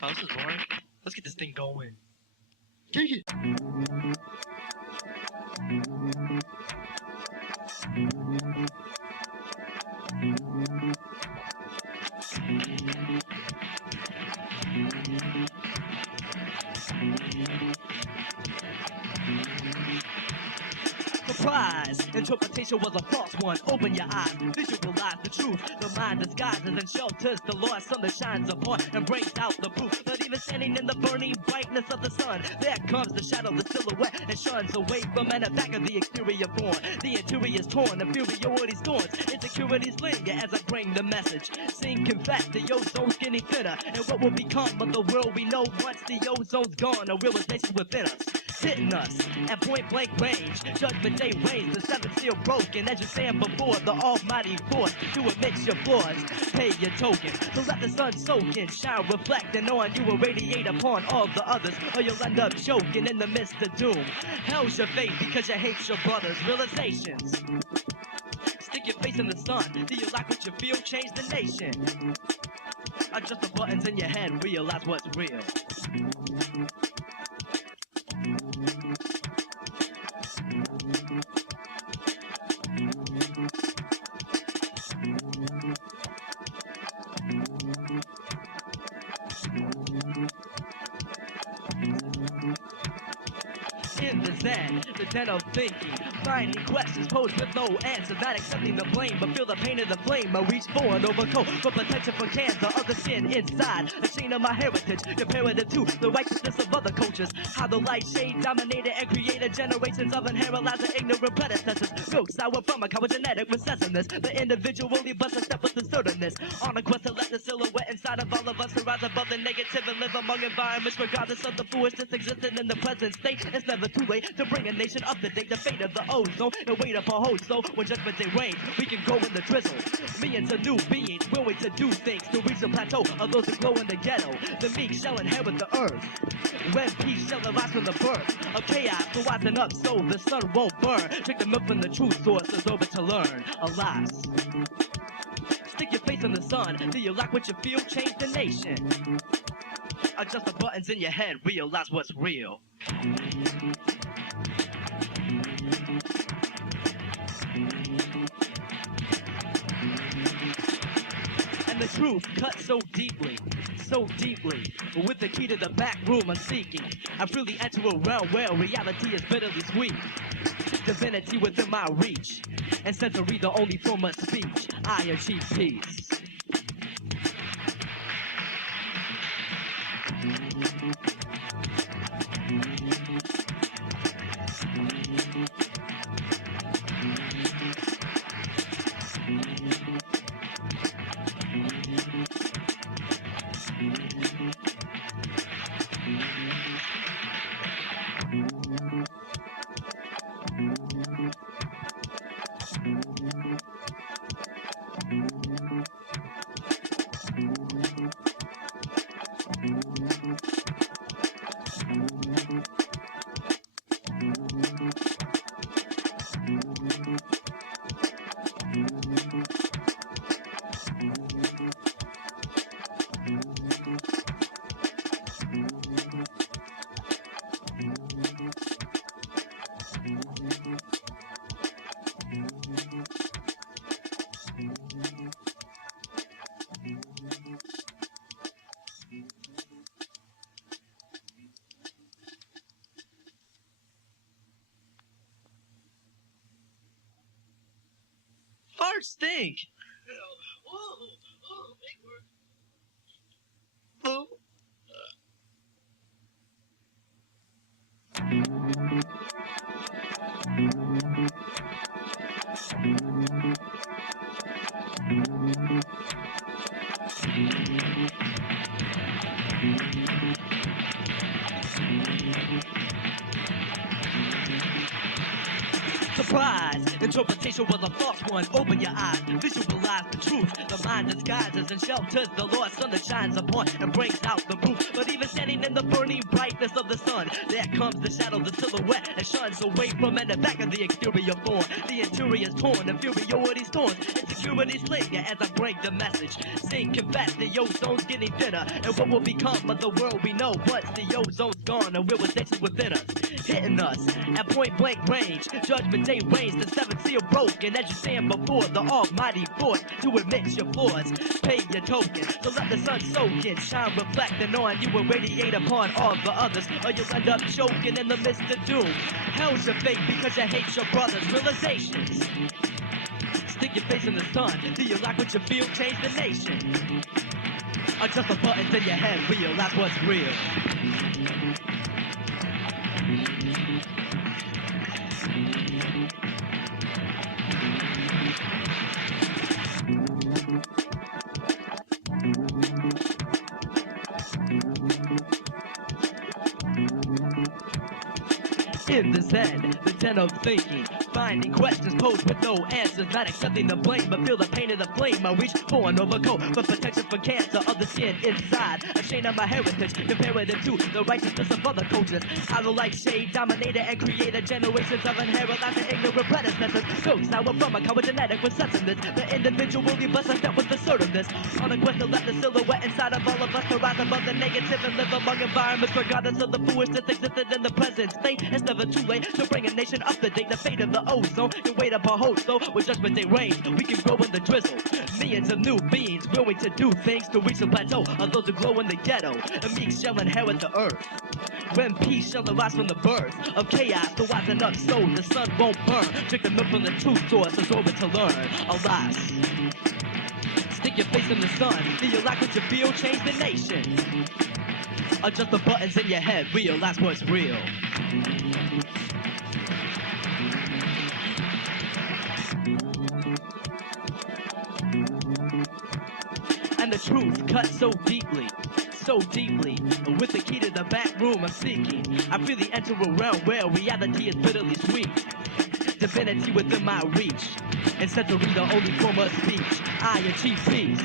Oh, this is boring. Let's get this thing going. Take it! Surprise! Interpretation was a false one. Open your eyes, visualize the truth. The mind disguises and shelters the lost sun that shines upon and brings out the proof. But even standing in the burning brightness of the sun, there comes the shadow, the silhouette, and shuns away from and back of the exterior form. The interior's torn, inferiority's thorns, insecurities linger as I bring the message. Sing, confess, the ozone's getting thinner, and what will become of the world we know once the ozone's gone? A realization within us, hitting us at point blank range. Judgment day reigns, the seventh seal broken as you stand before the almighty force to admit your flaws. Pay your token, so let the sun soak in, shine, reflecting on you and radiate upon all the others, or you'll end up choking in the midst of doom. Hell's your fate because you hate your brothers. Realizations. Stick your face in the sun. Do you like what you feel? Change the nation. Adjust the buttons in your head. Realize what's real. In the den of thinking, finding questions posed with no answer, not accepting the blame, but feel the pain of the flame. I reach for an overcoat for protection from cancer, other sin inside, a chain of my heritage, comparative to the righteousness of other cultures. How the light shade dominated and created generations of inherentized and ignorant predecessors. Milk sour from a genetic recessiveness, the individually but a step with assertiveness, on a quest to let the silhouette inside of all of us rise above the negative and live among environments regardless of the foolishness existing in the present state. It's never too late to bring a nation up to date. The fate of the ozone and wait upon hope. So when judgment day reigns, we can go in the drizzle. Millions of new beings willing to do things to reach the plateau of those who glow in the ghetto. The meek shall inherit the earth, when peace shall arise from the birth of chaos. So wisen up so the sun won't burn. Drink the milk from the true source is over to learn. Alas, stick your face in the sun. Do you like what you feel? Change the nation. Adjust the buttons in your head. Realize what's real. And the truth cuts so deeply, with the key to the back room I'm seeking. I freely enter a realm where reality is bitterly sweet. Divinity within my reach, and sensory the only form of speech. I achieve peace. Farts stink. Oh. Surprise! Interpretation was a false one. Open your eyes, visualize the truth. The mind disguises and shelters the Lord's sun that shines upon and breaks out the roof. But even standing in the burning brightness of the sun, there comes the shadow, the silhouette, and shuns away from and the back of the exterior form. The interior is torn, inferiority's torn, insecurity's linger as I break the message. Sing, confess, the ozone's getting thinner, and what will become of the world we know once the ozone's gone and realization's within us, hitting us at point blank range. Judgment day reigns, the seventh seal broken as you stand before the almighty force to admit your flaws. Pay your token, so let the sun soak in, shine reflecting on you and radiate upon all the others, or you'll end up choking in the midst of doom. Hell's your fate because you hate your brothers. Realizations. Stick your face in the sun. Do you like what you feel? Change the nation. Adjust the buttons in your head. Realize what's real. In the Zen, the den of thinking, finding questions posed with no answers, not accepting the blame, but feel the pain of the flame. I reach for an overcoat for protection from cancer of the skin inside. Ashamed of my heritage, comparing it to the righteousness of other cultures. I will like shade, dominator, and creator, generations of inherent life and ignorant predecessors. Ghosts now from a common genetic recessiveness. The individual will be blessed up with assertiveness. On a quest to let the silhouette inside of all of us to rise above the negative and live among environments regardless of the foolishness existed in the present state. It's never too late to bring a nation up to date. The fate of the ozone can wait up a host, so with judgment day reigns, we can grow in the drizzle. Millions of new beings willing to do things to reach the plateau of those who glow in the ghetto. The meek shall inherit the earth, when peace shall arise from the birth of chaos. To wisen up so the sun won't burn. Drink the milk from the truth source, absorb it to learn. Alas, stick your face in the sun. Do you like what you feel? Change the nation. Adjust the buttons in your head. Realize what's real. And the truth cuts so deeply, with the key to the back room I'm seeking. I freely enter a realm where reality is bitterly sweet. Divinity within my reach, and said to read the only form of speech. I achieve peace.